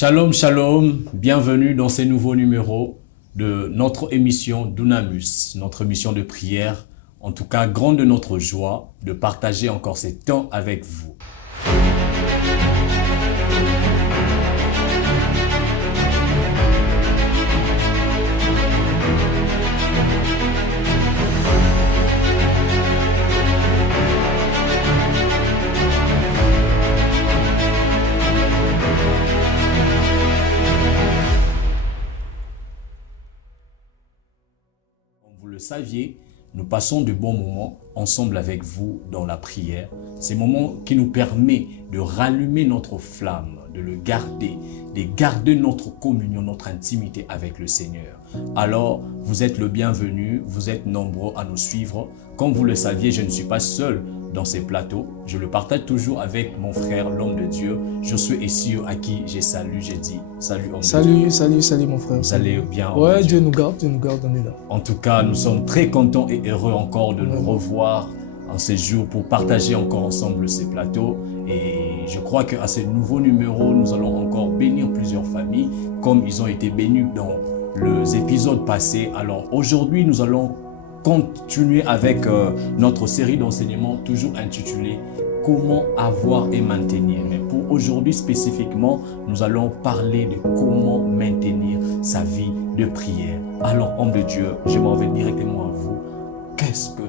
Shalom, shalom, bienvenue dans ces nouveaux numéros de notre émission Dunamis, notre émission de prière. En tout cas, grande de notre joie de partager encore ces temps avec vous. Vous le saviez, nous passons de bons moments ensemble avec vous dans la prière. Ces moments qui nous permettent de rallumer notre flamme, de le garder, de garder notre communion, notre intimité avec le Seigneur. Alors, vous êtes le bienvenu, vous êtes nombreux à nous suivre. Comme vous le saviez, je ne suis pas seul dans ces plateaux. Je le partage toujours avec mon frère, l'homme de Dieu, Josué Essio, à qui j'ai salué, j'ai dit salut homme de Dieu. Salut mon frère. Vous allez bien? Ouais, Dieu nous garde, on est là. En tout cas, nous sommes très contents et heureux encore de nous revoir en ces jours pour partager encore ensemble ces plateaux. Et je crois qu'à ce nouveau numéro, nous allons encore bénir plusieurs familles comme ils ont été bénis dans les épisodes passés. Alors aujourd'hui, nous allons continuer avec notre série d'enseignements toujours intitulée « Comment avoir et maintenir ». Mais pour aujourd'hui spécifiquement, nous allons parler de comment maintenir sa vie de prière. Alors, homme de Dieu, je m'en vais directement à vous. Qu'est-ce que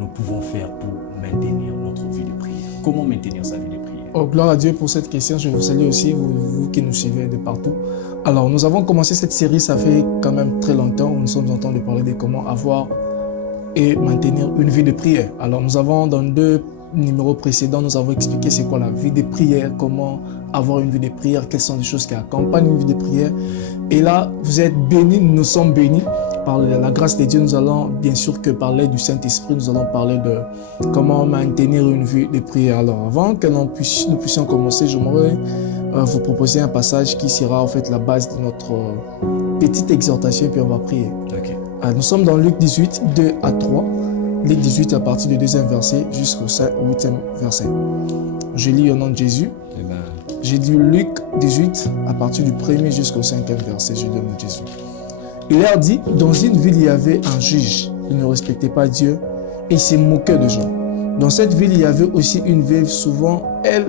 nous pouvons faire pour maintenir notre vie de prière? Comment maintenir sa vie de prière? Oh, gloire à Dieu pour cette question. Je vous salue aussi, vous qui nous suivez de partout. Alors, nous avons commencé cette série, ça fait quand même très longtemps où nous sommes en train de parler de comment avoir et maintenir une vie de prière. Alors, nous avons dans 2 numéros précédents, nous avons expliqué c'est quoi la vie de prière, comment avoir une vie de prière, quelles sont les choses qui accompagnent une vie de prière. Et là, vous êtes bénis, nous sommes bénis. Par la grâce de Dieu, nous allons bien sûr que parler du Saint-Esprit, nous allons parler de comment maintenir une vie de prière. Alors, avant que nous puissions commencer, j'aimerais vous proposer un passage qui sera en fait la base de notre petite exhortation, puis on va prier. Okay. Nous sommes dans Luc 18, 2 à 3. Luc 18 à partir du 2e verset jusqu'au 8e verset. Je lis au nom de Jésus. Amen. J'ai dit Luc 18 à partir du 1er jusqu'au 5e verset. Je lis au nom de Jésus. Il leur dit, dans une ville, il y avait un juge. Il ne respectait pas Dieu et il se moquait des gens. Dans cette ville, il y avait aussi une veuve. Souvent, elle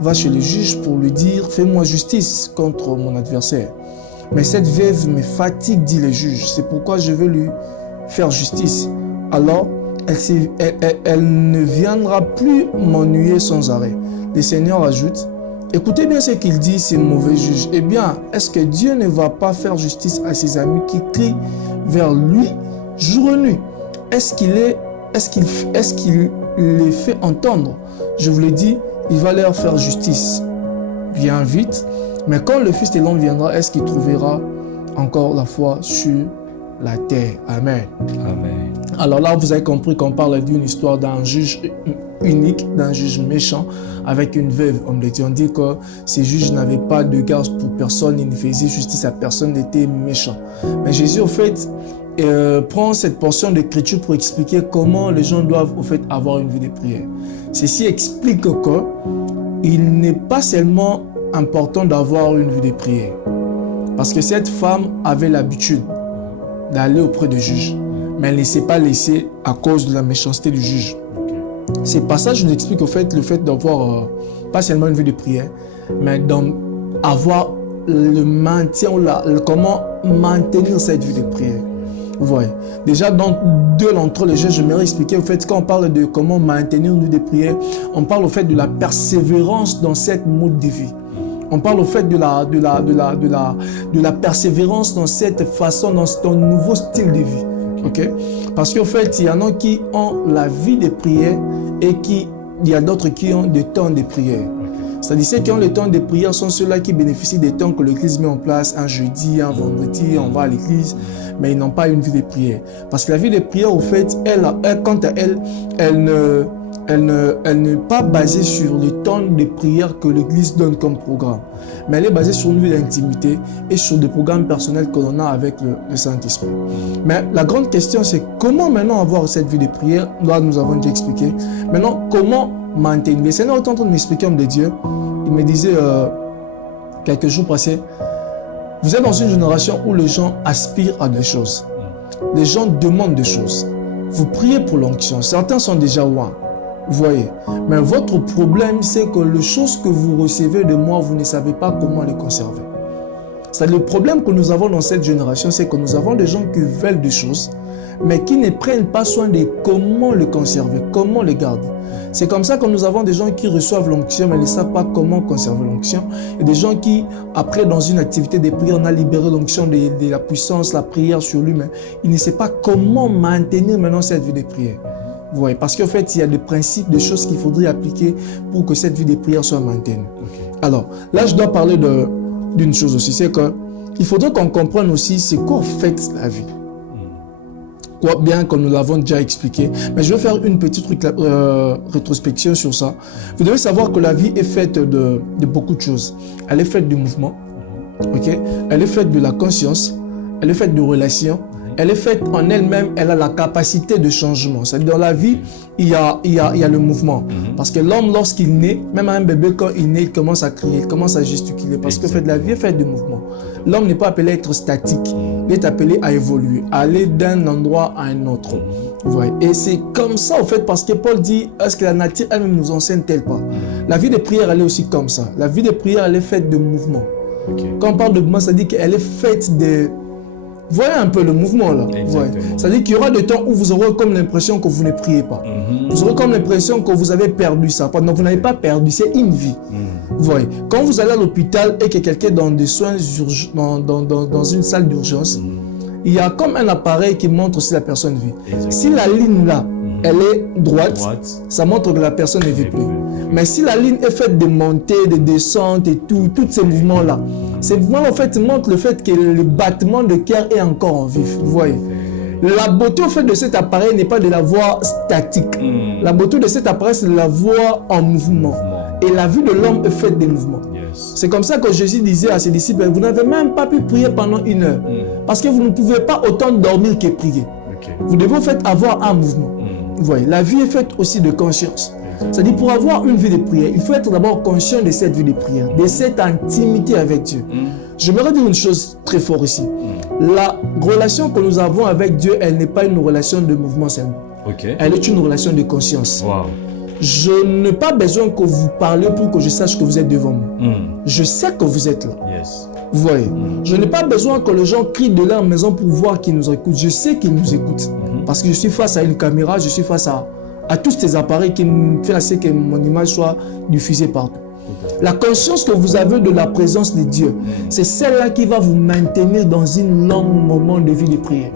va chez le juge pour lui dire, fais-moi justice contre mon adversaire. Mais cette veuve me fatigue, dit le juge. C'est pourquoi je veux lui faire justice. Alors, elle ne viendra plus m'ennuyer sans arrêt. Le Seigneur ajoute, écoutez bien ce qu'il dit, ces mauvais juges. Eh bien, est-ce que Dieu ne va pas faire justice à ses amis qui crient vers lui jour et nuit? Est-ce qu'il les fait entendre? Je vous l'ai dit, il va leur faire justice bien vite. Mais quand le Fils de l'homme viendra, est-ce qu'il trouvera encore la foi sur la terre? Amen. Amen. Alors là, vous avez compris qu'on parle d'une histoire d'un juge unique, d'un juge méchant avec une veuve. On dit que ces juges n'avaient pas de garde pour personne, ils ne faisaient justice à personne, ils étaient méchants. Mais Jésus, au fait, prend cette portion d'écriture pour expliquer comment les gens doivent, au fait, avoir une vie de prière. Ceci explique qu'il n'est pas seulement important d'avoir une vie de prière. Parce que cette femme avait l'habitude d'aller auprès du juge. Mais elle ne s'est pas laissée à cause de la méchanceté du juge. Ces passages nous expliquent au fait, le fait d'avoir pas seulement une vie de prière, mais d'avoir le maintien, comment maintenir cette vie de prière. Vous voyez. Déjà, dans 2 d'entre les jeux, j'aimerais expliquer au fait, quand on parle de comment maintenir une vie de prière, on parle au fait de la persévérance dans cette mode de vie. On parle au fait de la persévérance dans cette façon, dans ce nouveau style de vie. Okay? Parce qu'au fait, il y en a qui ont la vie de prière et il y a d'autres qui ont des temps de prière. C'est-à-dire ceux qui ont le temps de prière sont ceux-là qui bénéficient des temps que l'Église met en place, un jeudi, un vendredi, on va à l'Église, mais ils n'ont pas une vie de prière. Parce que la vie de prière, au fait, quant à elle n'est pas basée sur le temps de prière que l'Église donne comme programme. Mais elle est basée sur une vie d'intimité et sur des programmes personnels que l'on a avec le Saint-Esprit. Mais la grande question, c'est comment maintenant avoir cette vie de prière? Là, nous avons déjà expliqué. Maintenant, comment maintenir? Le Seigneur est en train de m'expliquer, homme de Dieu. Il me disait, quelques jours passés, vous êtes dans une génération où les gens aspirent à des choses. Les gens demandent des choses. Vous priez pour l'onction. Certains sont déjà loin. Vous voyez. Mais votre problème, c'est que les choses que vous recevez de moi, vous ne savez pas comment les conserver. C'est le problème que nous avons dans cette génération, c'est que nous avons des gens qui veulent des choses, mais qui ne prennent pas soin de comment les conserver, comment les garder. C'est comme ça que nous avons des gens qui reçoivent l'onction, mais ne savent pas comment conserver l'onction. Et des gens qui, après, dans une activité de prière, on a libéré l'onction de la puissance, la prière sur lui, mais il ne sait pas comment maintenir maintenant cette vie de prière. Vous voyez, parce qu'en fait, il y a des principes, des choses qu'il faudrait appliquer pour que cette vie de prière soit maintenue. Alors, là, je dois parler d'une chose aussi, c'est qu'il faudrait qu'on comprenne aussi c'est quoi en fait la vie. Quoi, bien que nous l'avons déjà expliqué, mais je vais faire une petite rétrospection sur ça. Vous devez savoir que la vie est faite de beaucoup de choses. Elle est faite du mouvement, ok? Elle est faite de la conscience, elle est faite de relations, elle est faite en elle-même, elle a la capacité de changement. C'est-à-dire dans la vie, il y a le mouvement. Parce que l'homme, lorsqu'il naît, même un bébé, quand il naît, il commence à crier, il commence à gesticuler. Parce que la vie est faite de mouvement. L'homme n'est pas appelé à être statique. Il est appelé à évoluer, à aller d'un endroit à un autre. Vous voyez? Et c'est comme ça, en fait, parce que Paul dit, est-ce que la nature elle-même nous enseigne-t-elle pas? La vie de prière, elle est aussi comme ça. La vie de prière, elle est faite de mouvement. Quand on parle de mouvement, ça dit qu'elle est faite de... Vous voyez un peu le mouvement là. C'est-à-dire qu'il y aura des temps où vous aurez comme l'impression que vous ne priez pas. Vous aurez comme l'impression que vous avez perdu ça. Non, vous n'avez pas perdu, c'est une vie. Vous voyez, quand vous allez à l'hôpital et que quelqu'un est dans des soins dans une salle d'urgence, il y a comme un appareil qui montre si la personne vit. Si la ligne là, elle est droite, ça montre que la personne ne vit plus. Mais si la ligne est faite de montées, de descentes et tous ces mouvements-là, ces mouvements en fait montrent le fait que le battement de cœur est encore en vif. Vous voyez. La beauté au fait de cet appareil n'est pas de la voix statique. La beauté de cet appareil, c'est de la voix en mouvement. Et la vie de l'homme est faite des mouvements. C'est comme ça que Jésus disait à ses disciples, vous n'avez même pas pu prier pendant 1 heure. Parce que vous ne pouvez pas autant dormir que prier. Vous devez en fait avoir un mouvement. Vous voyez, la vie est faite aussi de conscience. C'est-à-dire, pour avoir une vie de prière, il faut être d'abord conscient de cette vie de prière, de cette intimité avec Dieu. J'aimerais dire une chose très forte ici. La relation que nous avons avec Dieu, elle n'est pas une relation de mouvement seulement. Elle est une relation de conscience. Je n'ai pas besoin que vous parliez pour que je sache que vous êtes devant moi. Je sais que vous êtes là. Vous voyez, je n'ai pas besoin que les gens crient de leur maison pour voir qu'ils nous écoutent. Je sais qu'ils nous écoutent. Parce que je suis face à une caméra, je suis face à tous ces appareils qui me font assez que mon image soit diffusée partout. La conscience que vous avez de la présence de Dieu, c'est celle-là qui va vous maintenir dans un long moment de vie de prière.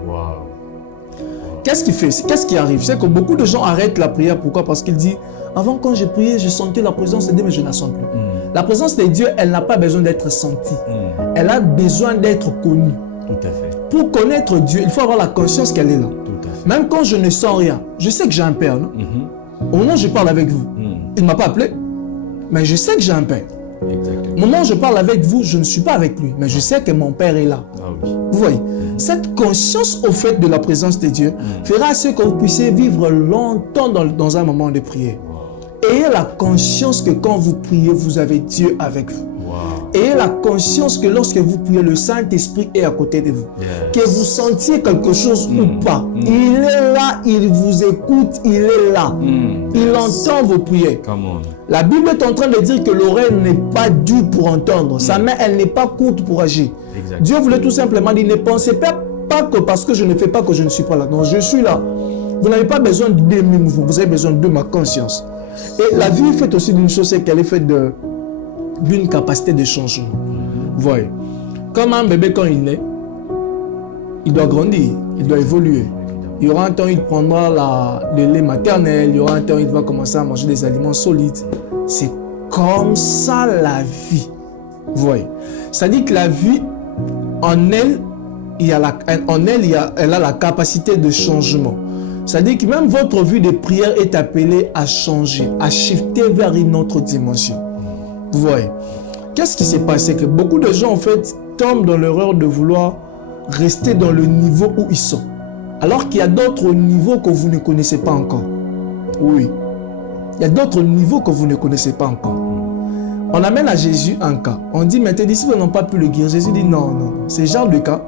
Qu'est-ce qui fait? Qu'est-ce qui arrive? C'est que beaucoup de gens arrêtent la prière. Pourquoi? Parce qu'ils disent, avant quand j'ai prié, je sentais la présence de Dieu, mais je ne la sens plus. La présence de Dieu, elle n'a pas besoin d'être sentie. Elle a besoin d'être connue. Tout à fait. Pour connaître Dieu, il faut avoir la conscience qu'elle est là. Même quand je ne sens rien, je sais que j'ai un Père, non? Au moment où je parle avec vous, il ne m'a pas appelé, mais je sais que j'ai un Père. Au moment où je parle avec vous, je ne suis pas avec lui, mais je sais que mon Père est là. Vous voyez, cette conscience au fait de la présence de Dieu fera à ce que vous puissiez vivre longtemps dans un moment de prière. Ayez la conscience que quand vous priez, vous avez Dieu avec vous. Ayez la conscience que lorsque vous priez, le Saint-Esprit est à côté de vous. Que vous sentiez quelque chose ou pas. Il est là, il vous écoute, il est là. Il entend vos prières. La Bible est en train de dire que l'oreille n'est pas dure pour entendre. Sa main, elle n'est pas courte pour agir. Dieu voulait tout simplement dire, ne pensez pas que parce que je ne fais pas que je ne suis pas là. Non, je suis là. Vous n'avez pas besoin de mes mouvements, vous avez besoin de ma conscience. Et la vie est faite aussi d'une chose, c'est qu'elle est faite d'une capacité de changement. Vous voyez, comme un bébé quand il naît, il doit grandir, il doit évoluer. Il y aura un temps où il prendra le lait maternel, il y aura un temps où il va commencer à manger des aliments solides. C'est comme ça la vie. Vous voyez, c'est-à-dire que la vie, en elle, elle a la capacité de changement. C'est-à-dire que même votre vie de prière est appelée à changer, à shifter vers une autre dimension. Vous voyez, qu'est-ce qui s'est passé? Que beaucoup de gens, en fait, tombent dans l'erreur de vouloir rester dans le niveau où ils sont. Alors qu'il y a d'autres niveaux que vous ne connaissez pas encore. Oui, il y a d'autres niveaux que vous ne connaissez pas encore. On amène à Jésus un cas. On dit, mais tes disciples n'ont pas pu le guérir. Jésus dit, non, non. Ces genres de cas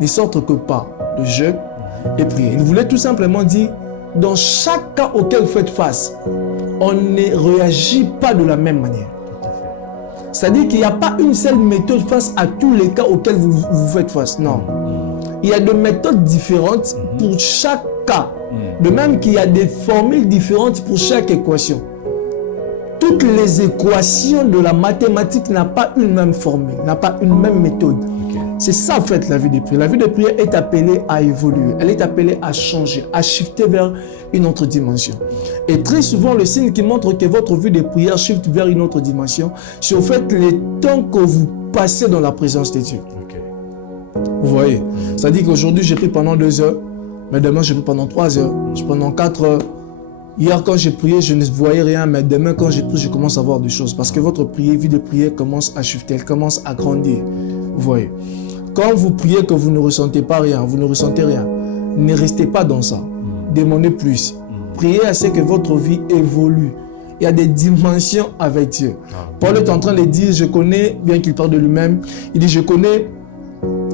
ne sortent que par le jeûne et prière. Il voulait tout simplement dire, dans chaque cas auquel vous faites face, on ne réagit pas de la même manière. C'est-à-dire qu'il n'y a pas une seule méthode face à tous les cas auxquels vous faites face. Non. Il y a des méthodes différentes pour chaque cas. De même qu'il y a des formules différentes pour chaque équation. Toutes les équations de la mathématique n'ont pas une même formule, n'ont pas une même méthode. C'est ça en fait la vie de prière. La vie de prière est appelée à évoluer, elle est appelée à changer, à shifter vers une autre dimension. Et très souvent, le signe qui montre que votre vie de prière shift vers une autre dimension, c'est au fait les temps que vous passez dans la présence de Dieu. Vous voyez, c'est-à-dire qu'aujourd'hui, j'ai pris pendant 2 heures, mais demain, j'ai pris pendant 3 heures, pendant 4 heures. Hier, quand j'ai prié, je ne voyais rien, mais demain, quand j'ai prié, je commence à voir des choses. Parce que votre vie de prière commence à shifter, elle commence à grandir. Vous voyez. Quand vous priez que vous ne ressentez pas rien, vous ne ressentez rien, ne restez pas dans ça. Demandez plus. Priez à ce que votre vie évolue. Il y a des dimensions avec Dieu. Paul est en train de dire, je connais, bien qu'il parle de lui-même, il dit, je connais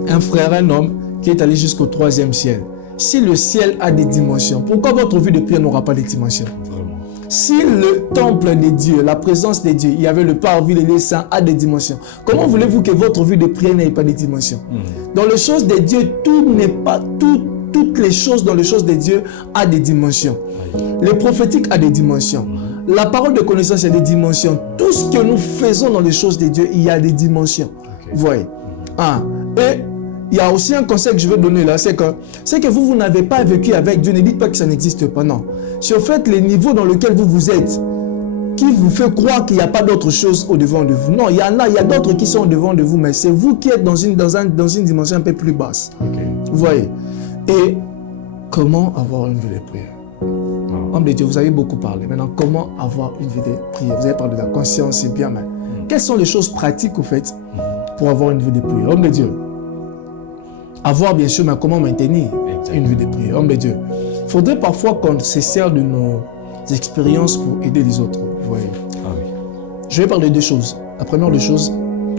un frère, un homme, qui est allé jusqu'au 3e ciel. Si le ciel a des dimensions, pourquoi votre vie de prière n'aura pas de dimensions? Si le temple de Dieu, la présence de Dieu, il y avait le parvis et les saints, a des dimensions, comment voulez-vous que votre vie de prière n'ait pas de dimensions? Dans les choses de Dieu, toutes les choses dans les choses de Dieu a des dimensions. Le prophétique a des dimensions. La parole de connaissance a des dimensions. Tout ce que nous faisons dans les choses de Dieu, il y a des dimensions. Vous voyez? Et il y a aussi un conseil que je veux donner là, c'est que vous n'avez pas vécu avec Dieu. Ne dites pas que ça n'existe pas, non. C'est au fait les niveaux dans lesquels vous êtes qui vous fait croire qu'il n'y a pas d'autre chose au-devant de vous. Non, il y a d'autres qui sont au-devant de vous, mais c'est vous qui êtes dans une dimension un peu plus basse. Vous voyez? Et comment avoir une vie de prière? Homme de Dieu, vous avez beaucoup parlé. Maintenant, comment avoir une vie de prière? Vous avez parlé de la conscience, c'est bien, mais quelles sont les choses pratiques, au fait, pour avoir une vie de prière? Homme de Dieu. Avoir, bien sûr, mais comment maintenir une vie de prière? Homme de Dieu. Il faudrait parfois qu'on se sert de nos expériences pour aider les autres. Vous voyez? Je vais parler de 2 choses. La première des choses,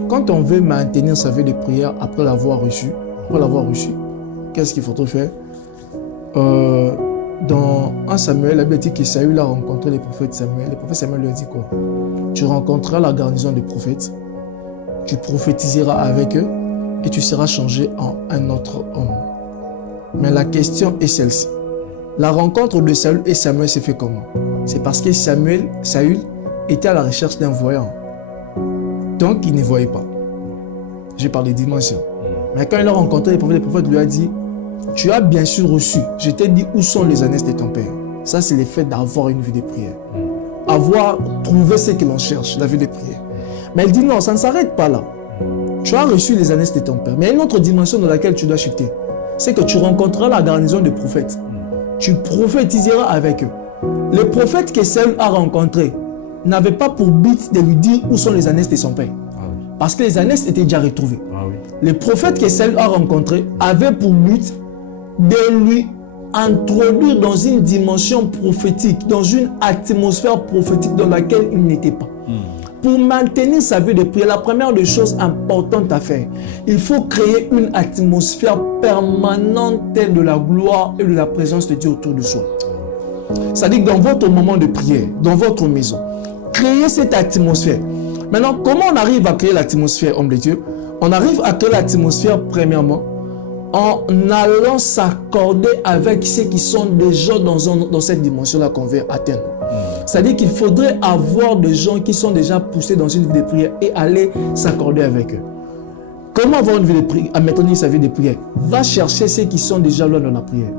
quand on veut maintenir sa vie de prière après l'avoir reçue, qu'est-ce qu'il faudrait faire? Dans 1 Samuel, la Bible dit que Saül a rencontré les prophètes Samuel. Le prophète Samuel lui a dit quoi? Tu rencontreras la garnison des prophètes, tu prophétiseras avec eux et tu seras changé en un autre homme. Mais la question est celle-ci. La rencontre de Saül et Samuel s'est fait comment? C'est parce que Saül était à la recherche d'un voyant. Donc, il ne voyait pas. J'ai parlé de dimension. Mais quand il a rencontré les prophètes, le prophète lui a dit, tu as bien sûr reçu. Je t'ai dit où sont les ânesses de ton père. Ça, c'est le fait d'avoir une vie de prière. Avoir trouvé ce que l'on cherche, la vie de prière. Mais il dit non, ça ne s'arrête pas là. Tu as reçu les ânesses de ton père. Mais il y a une autre dimension dans laquelle tu dois shifter. C'est que tu rencontreras la garnison des prophètes. Tu prophétiseras avec eux. Les prophètes que Saül a rencontrés n'avaient pas pour but de lui dire où sont les ânesses de son père. Parce que les ânesses étaient déjà retrouvées. Les prophètes que Saül a rencontrés avaient pour but de lui introduire dans une dimension prophétique, dans une atmosphère prophétique dans laquelle il n'était pas. Pour maintenir sa vie de prière, la première des choses importantes à faire, il faut créer une atmosphère permanente de la gloire et de la présence de Dieu autour de soi. C'est-à-dire que dans votre moment de prière, dans votre maison, créez cette atmosphère. Maintenant, comment on arrive à créer l'atmosphère, homme de Dieu? On arrive à créer l'atmosphère, premièrement, en allant s'accorder avec ceux qui sont déjà dans cette dimension-là qu'on veut atteindre. C'est-à-dire qu'il faudrait avoir des gens qui sont déjà poussés dans une vie de prière et aller s'accorder avec eux. Comment avoir une vie de prière, à maintenir sa vie de prière? Va chercher ceux qui sont déjà loin dans la prière.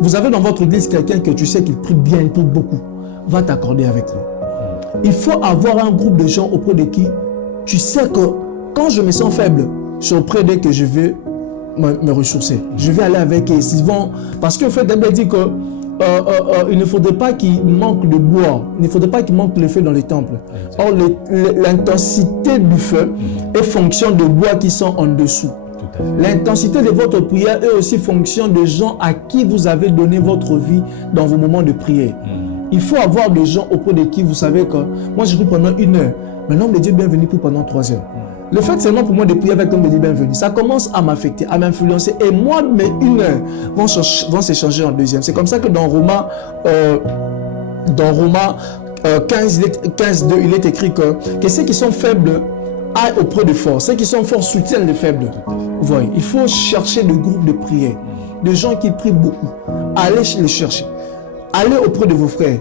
Vous avez dans votre église quelqu'un que tu sais qu'il prie bien, il prie beaucoup. Va t'accorder avec lui. Il faut avoir un groupe de gens auprès de qui tu sais que quand je me sens faible, c'est auprès d'eux que je vais me ressourcer. Je vais aller avec eux. Parce qu'en fait, David dit que il ne faudrait pas qu'il manque de bois, il ne faudrait pas qu'il manque le feu dans les temples. Or, l'intensité du feu est fonction de bois qui sont en dessous. L'intensité de votre prière est aussi fonction de gens à qui vous avez donné votre vie dans vos moments de prière. Il faut avoir des gens auprès de qui vous savez que moi je prie pendant 1 heure. Mais l'homme de Dieu est bienvenu pour pendant 3 heures. Le fait seulement pour moi de prier avec l'homme de Dieu bienvenu, ça commence à m'affecter, à m'influencer. Et moi, mes 1 heure vont s'échanger en deuxième. C'est comme ça que dans Romains 15, 2, il est écrit que ceux qui sont faibles aillent auprès de forts. Ceux qui sont forts soutiennent les faibles. Vous voyez, il faut chercher des groupes de prière, de gens qui prient beaucoup. Allez les chercher. Allez auprès de vos frères.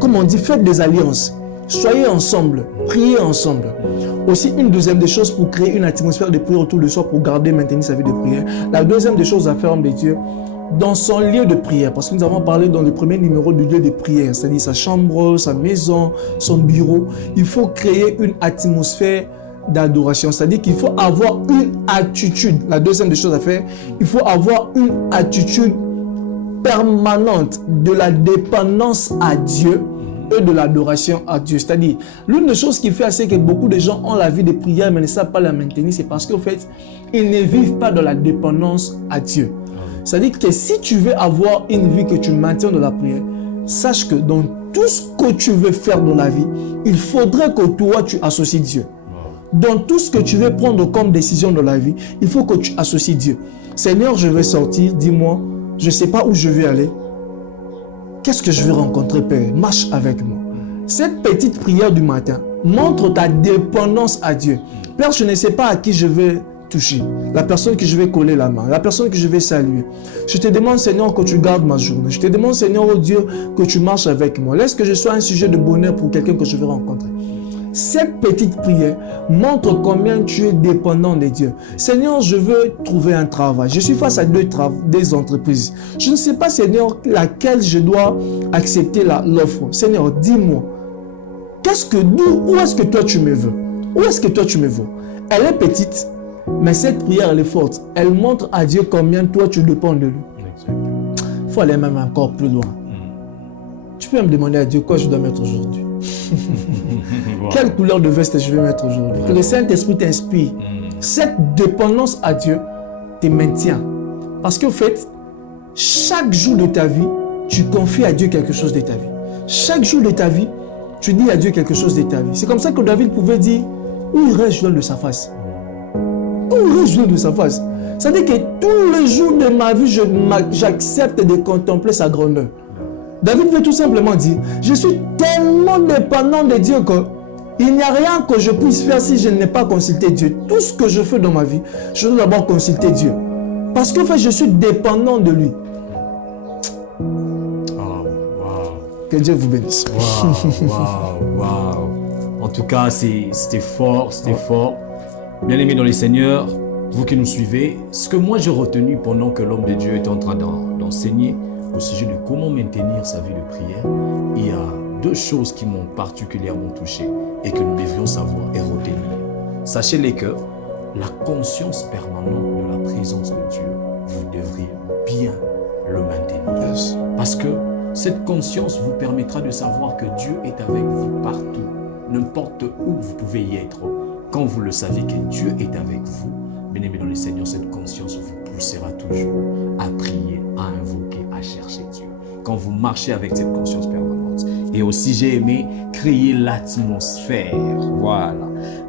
Comme on dit, faites des alliances. Soyez ensemble, priez ensemble. Aussi, une deuxième des choses pour créer une atmosphère de prière autour de soi, pour garder, maintenir sa vie de prière. La deuxième des choses à faire, homme de Dieu, dans son lieu de prière, parce que nous avons parlé dans le premier numéro du lieu de prière, c'est-à-dire sa chambre, sa maison, son bureau, il faut créer une atmosphère d'adoration, c'est-à-dire qu'il faut avoir une attitude. La deuxième des choses à faire, il faut avoir une attitude permanente de la dépendance à Dieu et de l'adoration à Dieu. C'est-à-dire, l'une des choses qui fait, c'est que beaucoup de gens ont la vie de prière mais ne savent pas la maintenir, c'est parce qu'en fait, ils ne vivent pas dans la dépendance à Dieu. C'est-à-dire que si tu veux avoir une vie que tu maintiens dans la prière, sache que dans tout ce que tu veux faire dans la vie, il faudrait que toi, tu associes Dieu. Dans tout ce que tu veux prendre comme décision dans la vie, il faut que tu associes Dieu. Seigneur, je vais sortir, dis-moi, je ne sais pas où je vais aller. Qu'est-ce que je vais rencontrer, Père? Marche avec moi. Cette petite prière du matin montre ta dépendance à Dieu. Père, je ne sais pas à qui je vais toucher, la personne que je vais coller la main, la personne que je vais saluer. Je te demande, Seigneur, que tu gardes ma journée. Je te demande, Seigneur, oh Dieu, que tu marches avec moi. Laisse que je sois un sujet de bonheur pour quelqu'un que je vais rencontrer. Cette petite prière montre combien tu es dépendant de Dieu. Seigneur, je veux trouver un travail. Je suis face à deux entreprises. Je ne sais pas, Seigneur, laquelle je dois accepter l'offre. Seigneur, dis-moi, où est-ce que toi tu me veux? Où est-ce que toi tu me veux? Elle est petite, mais cette prière, elle est forte. Elle montre à Dieu combien toi tu dépends de lui. Il faut aller même encore plus loin. Tu peux me demander à Dieu quoi je dois mettre aujourd'hui. Wow. Quelle couleur de veste je vais mettre aujourd'hui. Que le Saint-Esprit t'inspire. Cette dépendance à Dieu te maintient. Parce qu'au fait, chaque jour de ta vie, tu confies à Dieu quelque chose de ta vie. Chaque jour de ta vie, tu dis à Dieu quelque chose de ta vie. C'est comme ça que David pouvait dire, où irai-je loin de sa face? Où irai-je loin de sa face? C'est-à-dire que tous les jours de ma vie, j'accepte de contempler sa grandeur. David veut tout simplement dire, je suis tellement dépendant de Dieu qu'il n'y a rien que je puisse faire si je n'ai pas consulté Dieu. Tout ce que je fais dans ma vie, je dois d'abord consulter Dieu. Parce qu'en fait, je suis dépendant de lui. Que Dieu vous bénisse. Wow. En tout cas, c'était fort, fort. Bien aimés dans les Seigneurs, vous qui nous suivez, ce que moi j'ai retenu pendant que l'homme de Dieu était en train d'enseigner au sujet de comment maintenir sa vie de prière, il y a 2 choses qui m'ont particulièrement touché et que nous devrions savoir et retenir. Sachez-les que la conscience permanente de la présence de Dieu, vous devriez bien le maintenir. Yes. Parce que cette conscience vous permettra de savoir que Dieu est avec vous partout, n'importe où vous pouvez y être. Quand vous le savez que Dieu est avec vous, bien-aimés dans le Seigneur, cette conscience vous poussera toujours à prier, à invoquer, à chercher Dieu. Quand vous marchez avec cette conscience permanente. Et aussi, j'ai aimé créer l'atmosphère. Voilà,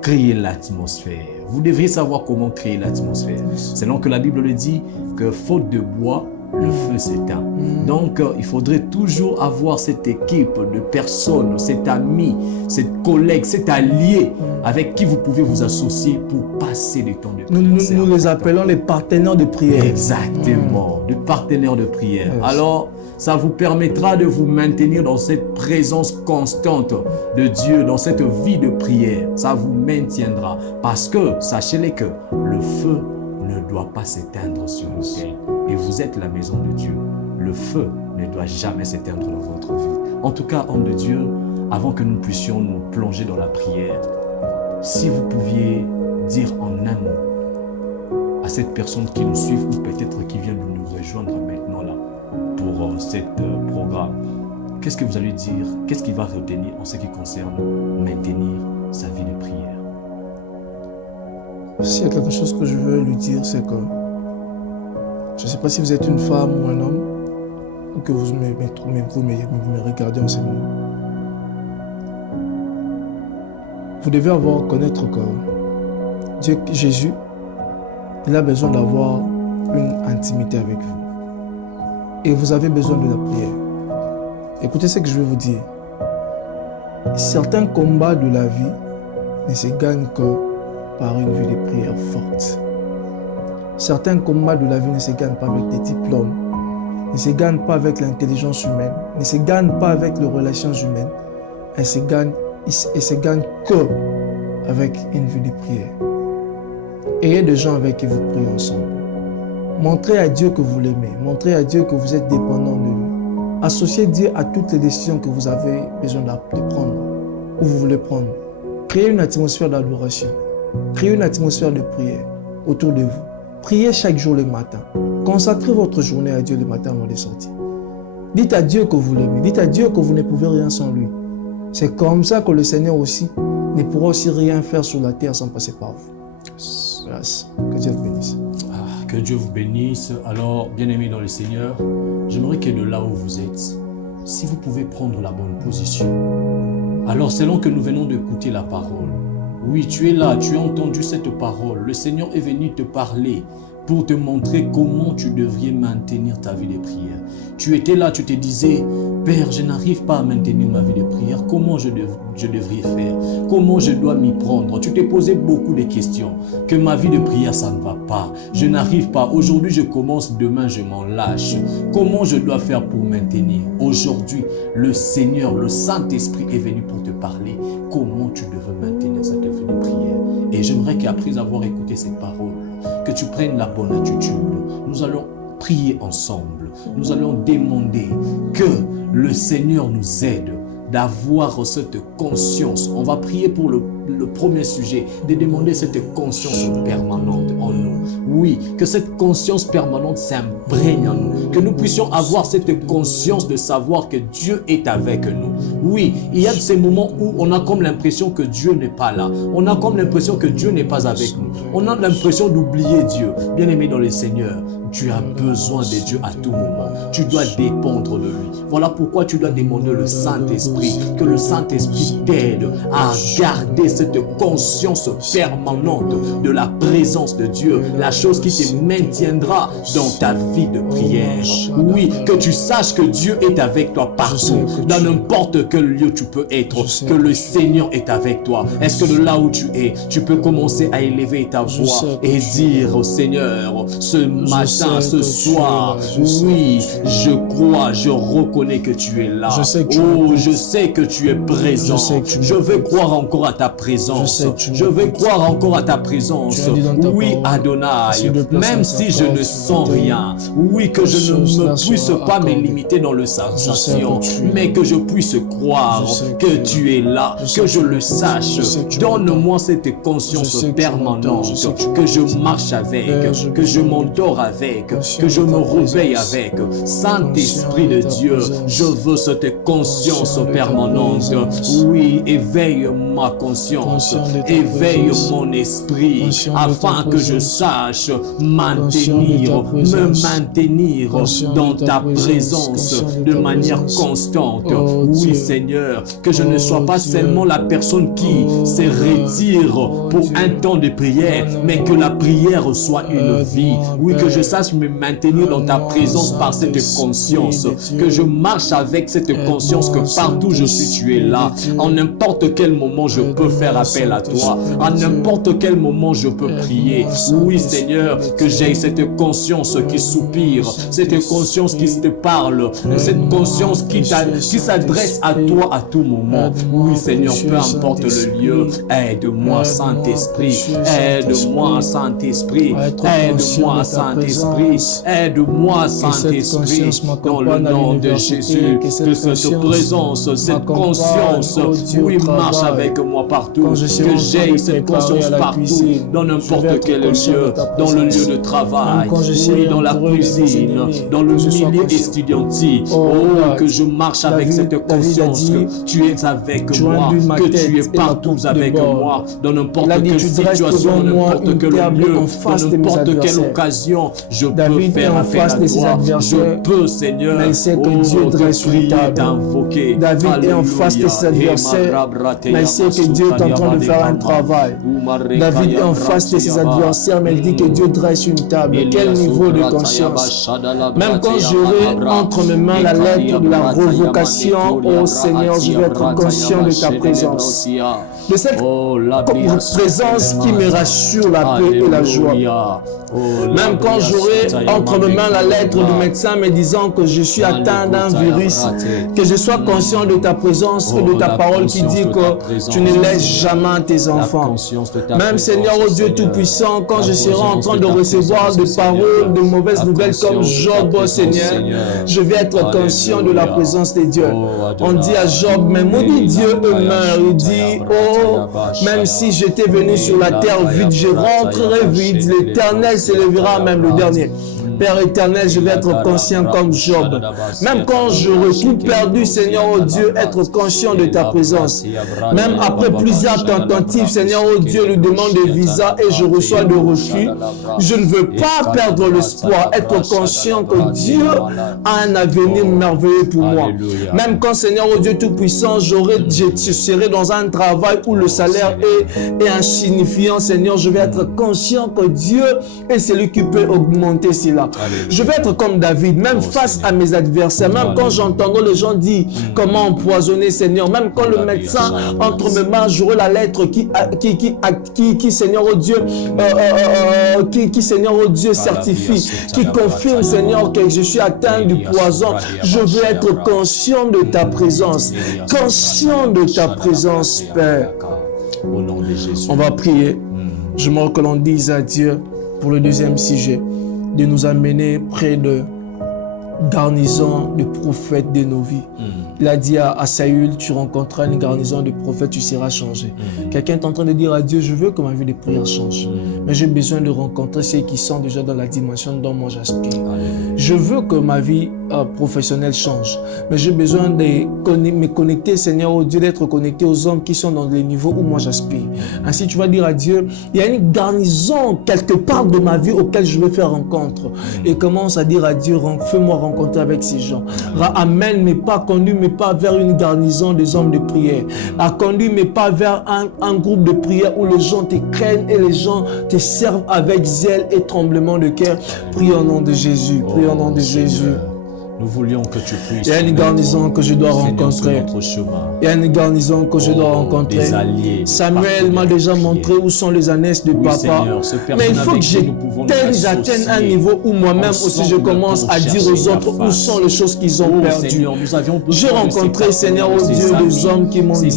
créer l'atmosphère. Vous devriez savoir comment créer l'atmosphère. C'est là que la Bible le dit que faute de bois, le feu s'éteint. Donc, il faudrait toujours avoir cette équipe de personnes, cet ami, cette collègue, cet allié avec qui vous pouvez vous associer pour passer des temps de prière. Nous les appelons les partenaires de prière. Exactement, de partenaires de prière. Yes. Alors, ça vous permettra de vous maintenir dans cette présence constante de Dieu, dans cette vie de prière. Ça vous maintiendra. Parce que, sachez-le que le feu ne doit pas s'éteindre sur le ciel. Et vous êtes la maison de Dieu. Le feu ne doit jamais s'éteindre dans votre vie. En tout cas, homme de Dieu, avant que nous puissions nous plonger dans la prière, si vous pouviez dire en un mot à cette personne qui nous suit ou peut-être qui vient de nous rejoindre maintenant là pour cet programme, qu'est-ce que vous allez dire? Qu'est-ce qu'il va retenir en ce qui concerne maintenir sa vie de prière? S'il y a quelque chose que je veux lui dire, c'est que je ne sais pas si vous êtes une femme ou un homme, ou que vous me regardez en ce moment. vous devez connaître que Dieu, Jésus, il a besoin d'avoir une intimité avec vous. Et vous avez besoin de la prière. Écoutez ce que je vais vous dire. Certains combats de la vie ne se gagnent que par une vie de prière forte. Certains combats de la vie ne se gagnent pas avec des diplômes, ne se gagnent pas avec l'intelligence humaine, ne se gagnent pas avec les relations humaines. Elles se gagnent que avec une vie de prière. Ayez des gens avec qui vous priez ensemble. Montrez à Dieu que vous l'aimez. Montrez à Dieu que vous êtes dépendant de lui. Associez Dieu à toutes les décisions que vous avez besoin de prendre ou vous voulez prendre. Créez une atmosphère d'adoration. Créez une atmosphère de prière autour de vous. Priez chaque jour le matin. Consacrez votre journée à Dieu le matin avant de sortir. Dites à Dieu que vous l'aimez. Dites à Dieu que vous ne pouvez rien sans lui. C'est comme ça que le Seigneur aussi ne pourra aussi rien faire sur la terre sans passer par vous. Grâce. Que Dieu vous bénisse. Que Dieu vous bénisse. Alors, bien-aimés dans le Seigneur, j'aimerais que de là où vous êtes, si vous pouvez prendre la bonne position. Alors, selon que nous venons d'écouter la parole, oui, tu es là, tu as entendu cette parole. Le Seigneur est venu te parler pour te montrer comment tu devrais maintenir ta vie de prière. Tu étais là, tu te disais, Père, je n'arrive pas à maintenir ma vie de prière. Comment je devrais faire? Comment je dois m'y prendre? Tu t'es posé beaucoup de questions. Que ma vie de prière, ça ne va pas. Je n'arrive pas. Aujourd'hui, je commence. Demain, je m'en lâche. Comment je dois faire pour maintenir? Aujourd'hui, le Seigneur, le Saint-Esprit est venu pour te parler. Comment tu devrais maintenir cette vie de prière? Et j'aimerais qu'après avoir écouté cette parole, que tu prennes la bonne attitude. Nous allons prier ensemble. Nous allons demander que le Seigneur nous aide d'avoir cette conscience. On va prier pour le premier sujet, de demander cette conscience permanente en nous. Oui, que cette conscience permanente s'imprègne en nous. Que nous puissions avoir cette conscience de savoir que Dieu est avec nous. Oui, il y a ces moments où on a comme l'impression que Dieu n'est pas là. On a comme l'impression que Dieu n'est pas avec nous. On a l'impression d'oublier Dieu. Bien-aimé dans le Seigneur, tu as besoin de Dieu à tout moment. Tu dois dépendre de lui. Voilà pourquoi tu dois demander le Saint-Esprit. Que le Saint-Esprit t'aide à garder cette conscience permanente de la présence de Dieu. La chose qui te maintiendra dans ta vie de prière. Oui, que tu saches que Dieu est avec toi partout. Dans n'importe quel lieu tu peux être. Que le Seigneur est avec toi. Est-ce que de là où tu es, tu peux commencer à élever ta voix et dire au Seigneur, ce matin, ce soir, oui, je crois, je reconnais que tu es là. Oh, je sais que tu es présent. Je veux croire encore à ta présence. Je veux croire encore à ta présence. Oui, Adonai, même si je ne sens rien, oui, que je ne puisse pas me limiter dans le sensation, mais que je puisse croire que tu es là, que je le sache. Donne-moi cette conscience permanente, que je marche avec, que je m'endors avec, que je me réveille avec. Saint-Esprit de Dieu, je veux cette conscience permanente. Oui, éveille ma conscience, éveille mon esprit, afin que je sache maintenir, me maintenir dans ta présence de manière constante. Oui, Seigneur, que je ne sois pas seulement la personne qui se retire pour un temps de prière, mais que la prière soit une vie. Oui, que je sache me maintenir dans ta présence par cette conscience, que je marche avec cette conscience que partout je suis, tu es là. En n'importe quel moment, je peux faire appel à toi. En n'importe quel moment, je peux prier. Oui, Seigneur, que j'ai cette conscience qui soupire, cette conscience qui te parle, cette conscience qui s'adresse à toi à tout moment. Oui, Seigneur, peu importe le lieu, aide-moi, Saint-Esprit. Aide-moi, Saint-Esprit. Aide-moi, Saint-Esprit. Aide-moi, Saint-Esprit. Dans le nom de Jésus, que cette présence, cette conscience, oui, marche avec moi partout. Que j'ai cette conscience partout, dans n'importe quel lieu, dans le lieu de travail, oui, dans la cuisine, dans le milieu estudiantil. Oh, que je marche avec cette conscience que tu es avec moi, que tu es partout avec moi, dans n'importe quelle situation, dans n'importe quel lieu, dans n'importe quelle occasion, je peux faire appel à toi. Je peux, Seigneur, te prier, t'invoquer. David est en face de ses adversaires, mais il sait que Dieu est en train de faire un travail. David est en face de ses adversaires, mais il dit que Dieu dresse une table. Quel niveau de conscience. Même quand j'aurai entre mes mains la lettre de la revocation, ô Seigneur, je vais être conscient de ta présence. De cette présence qui me rassure la paix et la joie. Même quand j'aurai entre mes mains la lettre du médecin me disant que je suis atteint d'un virus, que je sois conscient de ta présence et de ta parole qui dit que tu ne laisses jamais tes enfants. Même Seigneur, ô Dieu Tout-Puissant, quand je serai en train de recevoir des paroles, de mauvaises nouvelles comme Job, ô Seigneur, je vais être conscient de la présence de Dieu. On dit à Job, mais maudit Dieu meurt. Il dit, oh, même si j'étais venu sur la terre vide, je rentrerai vide. L'Éternel s'élèvera même le dernier. Père éternel, je vais être conscient comme Job. Même quand j'aurai tout perdu, Seigneur, oh Dieu, être conscient de ta présence. Même après plusieurs tentatives, Seigneur, oh Dieu, lui demande des visas et je reçois des refus. Je ne veux pas perdre l'espoir, être conscient que Dieu a un avenir merveilleux pour moi. Même quand, Seigneur, oh Dieu Tout-Puissant, je serai dans un travail où le salaire est insignifiant, Seigneur, je vais être conscient que Dieu est celui qui peut augmenter cela. Je vais être comme David, même face à mes adversaires, même quand j'entends les gens dire comment empoisonner, Seigneur, même quand le médecin entre mes mains, j'aurai la lettre qui Seigneur, oh Dieu, Seigneur, oh Dieu, certifie, qui confirme, Seigneur, que je suis atteint du poison. Je veux être conscient de ta présence, conscient de ta présence, Père. Au nom de Jésus. On va prier. Je me que l'on dise à Dieu pour le deuxième sujet, de nous amener près de garnison de prophètes de nos vies. Il a dit à Saül, tu rencontreras une garnison de prophètes, tu seras changé. Quelqu'un est en train de dire à Dieu, je veux que ma vie de prière change. Mais j'ai besoin de rencontrer ceux qui sont déjà dans la dimension dont moi j'aspire. Je veux que ma vie professionnelle change. Mais j'ai besoin de me connecter, Seigneur, au Dieu, d'être connecté aux hommes qui sont dans les niveaux où moi j'aspire. Ainsi, tu vas dire à Dieu, il y a une garnison quelque part de ma vie auquel je veux faire rencontre. Et commence à dire à Dieu, fais-moi rencontrer avec ces gens. Amène mes pas, conduis mes pas vers une garnison des hommes de prière. Conduis mes pas vers un groupe de prière où les gens te craignent et les gens te servent avec zèle et tremblement de cœur. Prie au nom de Jésus. Prie au nom de Jésus. Nous voulions que tu puisses. Il y a une garnison que je dois rencontrer. Il y a une garnison que je dois rencontrer. Samuel m'a déjà montré où sont les ânesses de papa. Seigneur, mais il faut que j'atteigne un niveau où moi-même aussi je commence à dire aux autres où sont les choses qu'ils ont perdues. J'ai rencontré, Seigneur, au Dieu, des hommes qui m'ont dit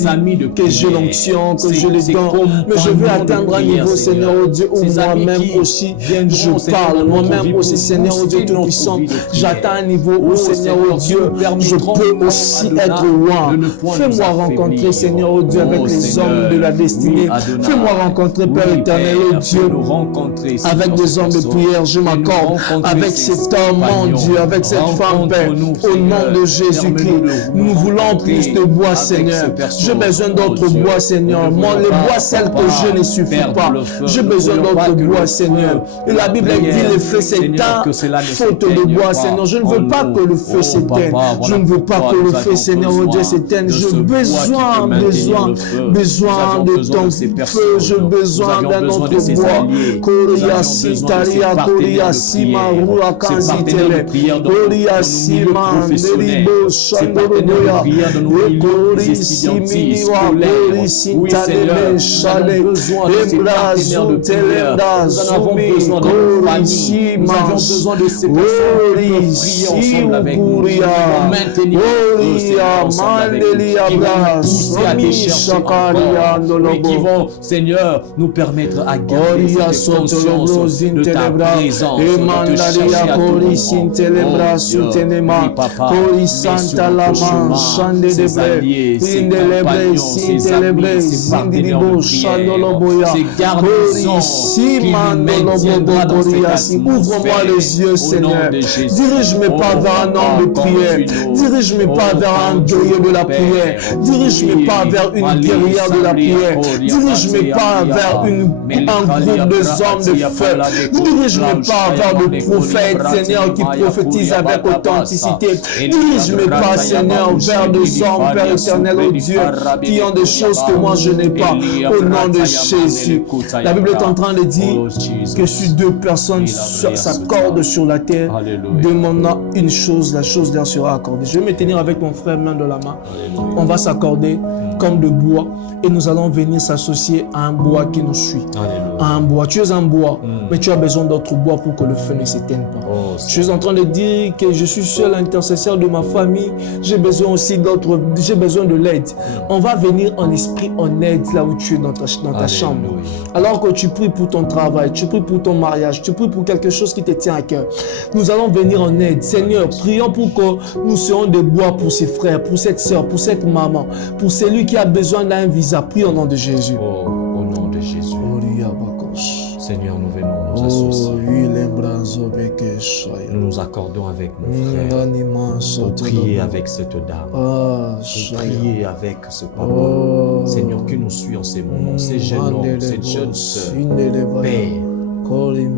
que j'ai l'onction, que j'ai les dons. Mais je veux atteindre un niveau, Seigneur, au Dieu, où moi-même aussi je parle. Moi-même aussi, Seigneur, au Dieu Tout-Puissant, j'atteins un niveau où, Seigneur, oh Dieu, je peux aussi être loin. Fais-moi rencontrer, Seigneur, oh Dieu, avec les hommes de la destinée. Fais-moi rencontrer, Père éternel, oh Dieu, avec des hommes de prière. Je m'accorde avec cet homme, mon Dieu, avec cette femme, Père, au nom de Jésus-Christ. Nous voulons plus de bois, Seigneur. J'ai besoin d'autres bois, Seigneur. Les bois, celles que je ne suffit pas. J'ai besoin d'autres bois, Seigneur. Et la Bible dit, le feu s'éteint, faute de bois, Seigneur. Je ne veux pas que le feu s'éteigne. Je ne veux pas que le feu, Seigneur, oh Dieu, s'éteigne. J'ai besoin de ton feu. J'ai besoin d'un autre bois. Koria Sitaria, Koria Sima, Rua Kanzitele, Koria Sima, Neribo, Shandoroya, Kori Siminiwa, Kori Sintalele, Shale, Ebra Zutelenda, Zumi, Kori Sima, Kori Sima, Kuria, Mandelia Bras, Shakaria, qui vont, Seigneur, nous permettre à garder cette conscience de ta présence, de te chercher à tout moment. Ses alliés, ses compagnons, ses amis, ses partenaires de prière, ces garnisons qui nous maintiendra dans cette atmosphère. Ouvre-moi les yeux, Seigneur. Dirige mes pas vers un homme de prière. Dirige mes pas vers un guerrier de la prière. Dirige mes pas vers une guerrière de la prière. Dirige mes pas vers un groupe de hommes de feu. Dirige mes pas vers le prophète, Seigneur, qui prophétise avec authenticité. Dirige mes pas, Seigneur, vers des hommes, Père éternel, oh Dieu, qui ont des choses que moi je n'ai pas. Au nom de Jésus. La Bible est en train de dire que si deux personnes s'accordent sur la terre, demandant une chose, la chose leur sera accordée. Je vais me tenir avec mon frère main dans la main. On va s'accorder comme de bois et nous allons venir s'associer à un bois qui nous suit. À un bois. Tu es un bois, mais tu as besoin d'autres bois pour que le feu ne s'éteigne pas. Je suis en train de dire que je suis seul intercesseur de ma famille. J'ai besoin aussi d'autres, j'ai besoin de l'aide. On va venir en esprit, en aide là où tu es dans ta chambre. Alors que tu pries pour ton travail, tu pries pour ton mariage, tu pries pour quelque chose qui te tient à cœur. Nous allons venir en aide. Seigneur, prions pour que nous serons des bois pour ses frères, pour cette soeur, pour cette maman, pour celui qui a besoin d'un visa. Prie au nom de Jésus. Au nom de Jésus. Seigneur, nous venons nous associer. Nous nous accordons avec mon frère pour prier avec cette dame, pour prier avec ce papa. Seigneur, qui nous suit en ces moments, ces jeunes hommes, cette jeune sœur, Père,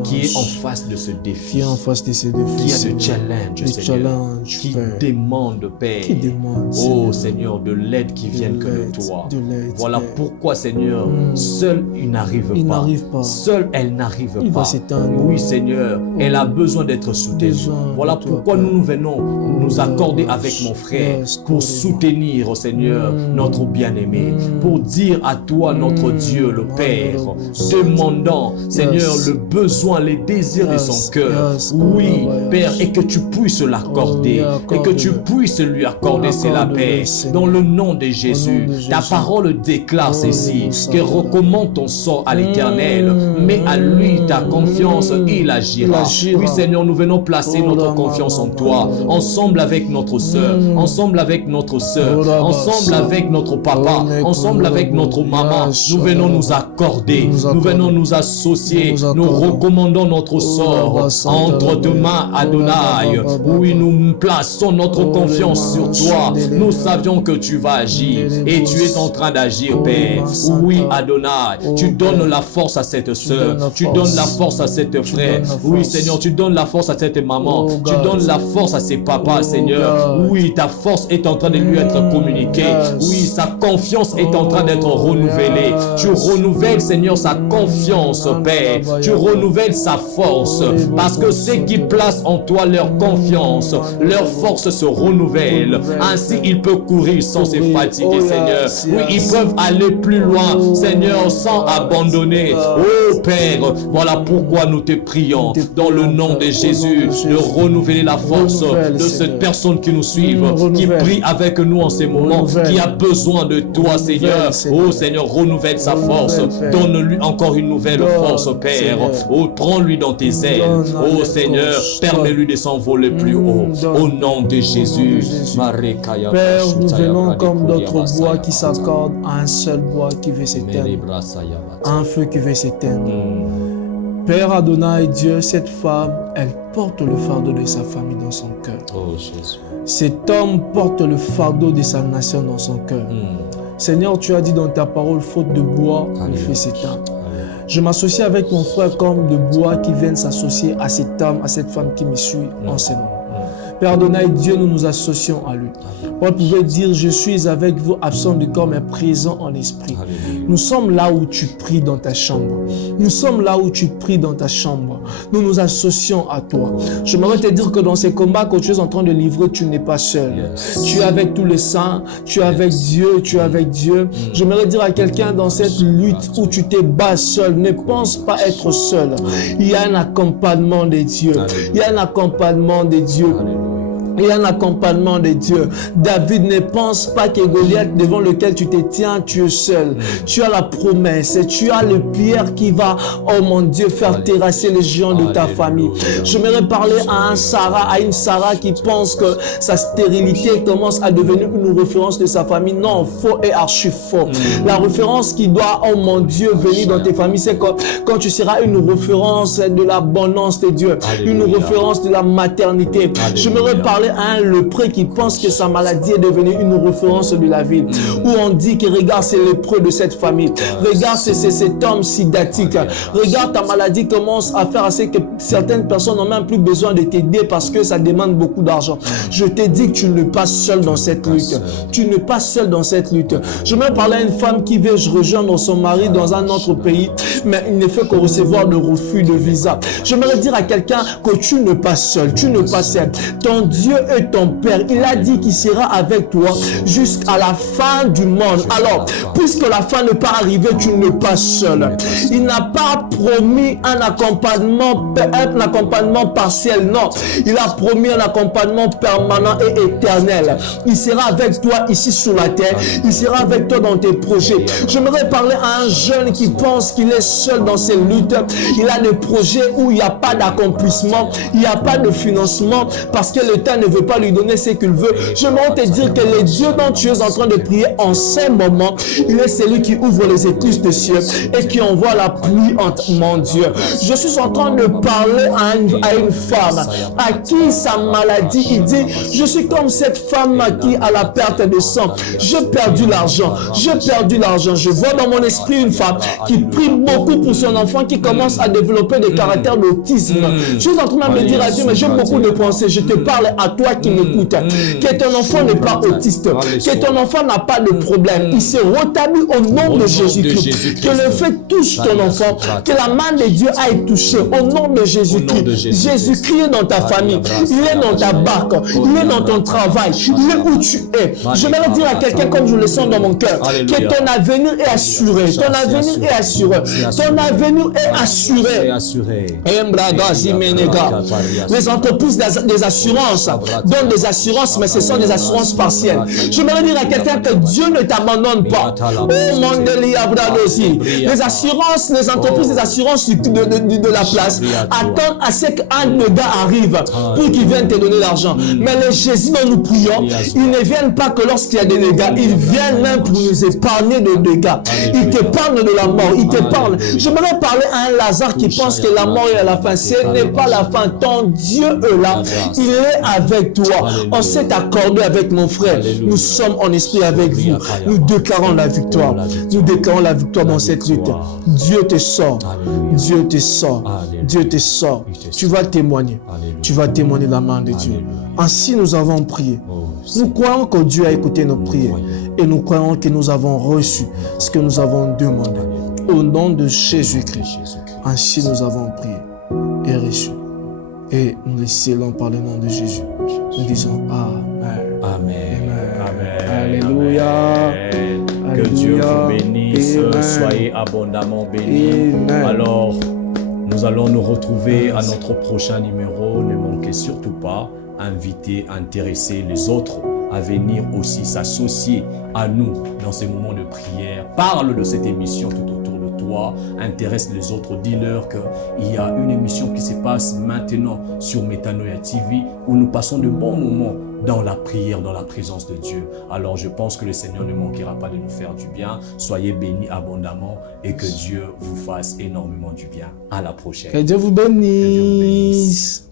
qui est en face de ce défi, qui a de challenge, Seigneur, qui demande, Père, oh Seigneur, de l'aide qui vienne que de toi. Voilà pourquoi, Seigneur, seule il n'arrive pas. Seule elle n'arrive pas. Oui, Seigneur, elle a besoin d'être soutenue. Voilà pourquoi nous venons nous accorder avec mon frère pour soutenir, oh Seigneur, notre bien-aimé, pour dire à toi, notre Dieu, le Père, demandant, Seigneur, le besoin, les désirs de son cœur. Oui, Père, et que tu puisses l'accorder, et que tu puisses lui accorder, c'est la paix. Dans le nom de Jésus, ta parole déclare ceci, que recommande ton sort à l'Éternel, mets à lui ta confiance, il agira. Oui, Seigneur, nous venons placer notre confiance en toi, ensemble avec notre soeur, ensemble avec notre soeur, ensemble avec notre papa, ensemble avec notre maman. Nous venons nous accorder, nous venons nous associer, nous recommandons notre sort entre tes mains, Adonai. Oui, nous plaçons notre confiance sur toi. Nous savions que tu vas agir et tu es en train d'agir, Père. Oui, Adonai, tu donnes la force à cette sœur, tu donnes la force à cette frère. Oui, Seigneur, tu donnes la force à cette maman, tu donnes la force à ses papas, Seigneur. Oui, ta force est en train de lui être communiquée. Oui, sa confiance est en train d'être renouvelée. Tu renouvelles, Seigneur, sa confiance, Père. Tu renouvelles sa force, parce que ceux qui placent en toi leur confiance, leur force se renouvelle. Ainsi, ils peuvent courir sans se fatiguer, Seigneur. Oui, ils peuvent aller plus loin, Seigneur, sans abandonner. Oh Père, voilà pourquoi nous te prions, dans le nom de Jésus, de renouveler la force de cette personne qui nous suit, qui prie avec nous en ces moments, qui a besoin de toi, Seigneur. Oh Seigneur, renouvelle sa force, donne-lui encore une nouvelle force, Père. Oh, prends-lui dans tes ailes. Oh Seigneur, permets-lui de s'envoler plus haut. Au nom de Jésus. Père, nous venons comme d'autres bois qui s'accordent à un seul bois qui veut s'éteindre, à un feu qui veut s'éteindre. Père Adonai, Dieu, cette femme, elle porte le fardeau de sa famille dans son cœur. Oh Jésus. Cet homme porte le fardeau de sa nation dans son cœur. Seigneur, tu as dit dans ta parole, faute de bois, le feu s'éteint. Je m'associe avec mon frère comme de bois qui viennent s'associer à cet homme, à cette femme qui me suit en ce moment. Père Adonai, Dieu, nous nous associons à lui. Paul pouvait dire, je suis avec vous, absent du corps, mais présent en esprit. Alléluia. Nous sommes là où tu pries dans ta chambre. Nous sommes là où tu pries dans ta chambre. Nous nous associons à toi. J'aimerais te dire que dans ces combats que tu es en train de livrer, tu n'es pas seul. Tu es avec tous les saints, tu es avec Dieu, tu es avec Dieu. J'aimerais dire à quelqu'un dans cette lutte où tu te bats seul, ne pense pas être seul. Il y a un accompagnement de Dieu. Il y a un accompagnement de Dieu. Il y a un accompagnement de Dieu. David ne pense pas que Goliath devant lequel tu te tiens, tu es seul. Tu as la promesse, tu as le pierre qui va, oh mon Dieu, faire terrasser les géants de ta famille. J'aimerais parler à une Sarah qui pense que sa stérilité commence à devenir une référence de sa famille. Non, faux et archi faux. La référence qui doit, oh mon Dieu, venir dans tes familles, c'est quand tu seras une référence de l'abondance de Dieu, une référence de la maternité. J'aimerais parler parler à un lépreux qui pense que sa maladie est devenue une référence de la ville. Où on dit que regarde, c'est lépreux de cette famille. Regarde, c'est cet homme sidatique. Regarde, ta maladie commence à faire assez que certaines personnes n'ont même plus besoin de t'aider parce que ça demande beaucoup d'argent. Je te dis que tu n'es pas seul dans cette lutte. Tu n'es pas seul dans cette lutte. Je me parler à une femme qui veut rejoindre son mari dans un autre pays, mais il ne fait que recevoir le refus de visa. J'aimerais dire à quelqu'un que tu n'es pas seul. Tu n'es pas seul. Ton Dieu est ton Père. Il a dit qu'il sera avec toi jusqu'à la fin du monde. Alors, puisque la fin n'est pas arrivée, tu n'es pas seul. Il n'a pas promis un accompagnement partiel, non. Il a promis un accompagnement permanent et éternel. Il sera avec toi ici sur la terre. Il sera avec toi dans tes projets. J'aimerais parler à un jeune qui pense qu'il est seul dans ses luttes. Il a des projets où il n'y a pas d'accomplissement, il n'y a pas de financement parce que l'État ne veut pas lui donner ce qu'il veut. J'aimerais te dire que le Dieu dont tu es en train de prier en ces moments, il est celui qui ouvre les écluses des cieux et qui envoie la pluie entre mon Dieu. Je suis en train de parler à une femme à qui sa maladie, il dit, je suis comme cette femme qui a la perte de sang. J'ai perdu l'argent. Je vois dans mon esprit une femme qui prie beaucoup pour son enfant qui commence à développer des caractères d'autisme. Je suis en train de me dire à Dieu, mais j'ai beaucoup de pensées. Je te parle à toi qui m'écoutes. Que ton enfant n'est pas autiste. Que ton enfant n'a pas de problème. Il s'est rétabli au nom de Jésus-Christ. Que le feu touche ton enfant. Que la main de Dieu aille toucher au nom de Jésus-Christ. Jésus-Christ est dans ta famille. Il est dans ta barque. Il est dans ton travail. Il est où tu es. J'aimerais dire à quelqu'un comme je le sens dans mon cœur que ton avenir est assuré. Ton avenir est assuré. Ton avenir est assuré. Les entreprises des assurances donnent des assurances, mais ce sont des assurances partielles. J'aimerais dire à quelqu'un que Dieu ne t'abandonne pas. Oh mon Dieu, les assurances, les entreprises des assurances de la place attendent à ce qu'un dégât arrive pour qu'ils viennent te donner l'argent. Mais les Jésus dont nous prions, ils ne viennent pas que lorsqu'il y a des dégâts, ils viennent même pour nous épargner de dégâts. Ils t'épargnent de la mort, ils t'épargnent. J'aimerais parler à un Lazare qui pense que la mort est à la fin. Ce n'est pas la fin. Ton Dieu est là. Il est avec toi. On s'est accordé avec mon frère. Nous sommes en esprit avec vous. Nous déclarons la victoire. Nous déclarons la victoire dans cette lutte. Dieu te sort. Dieu te sort. Dieu te sort. Tu vas témoigner. Tu vas témoigner la main de Dieu. Ainsi nous avons prié. Nous croyons que Dieu a écouté nos prières et nous croyons que nous avons reçu ce que nous avons demandé. Au nom de Jésus-Christ, ainsi nous avons prié et reçu. Et nous les scellons par le nom de Jésus. Nous disons Amen. Amen. Amen. Alléluia. Amen. Que Dieu vous bénisse. Amen. Soyez abondamment bénis. Amen. Alors, nous allons nous retrouver à notre prochain numéro. Ne manquez surtout pas. Inviter, intéresser les autres à venir aussi s'associer à nous dans ces moments de prière. Parle de cette émission tout autour de toi, intéresse les autres, dis-leur qu'il y a une émission qui se passe maintenant sur Metanoia TV où nous passons de bons moments dans la prière, dans la présence de Dieu. Alors je pense que le Seigneur ne manquera pas de nous faire du bien. Soyez bénis abondamment et que Dieu vous fasse énormément du bien. À la prochaine. Que Dieu vous bénisse.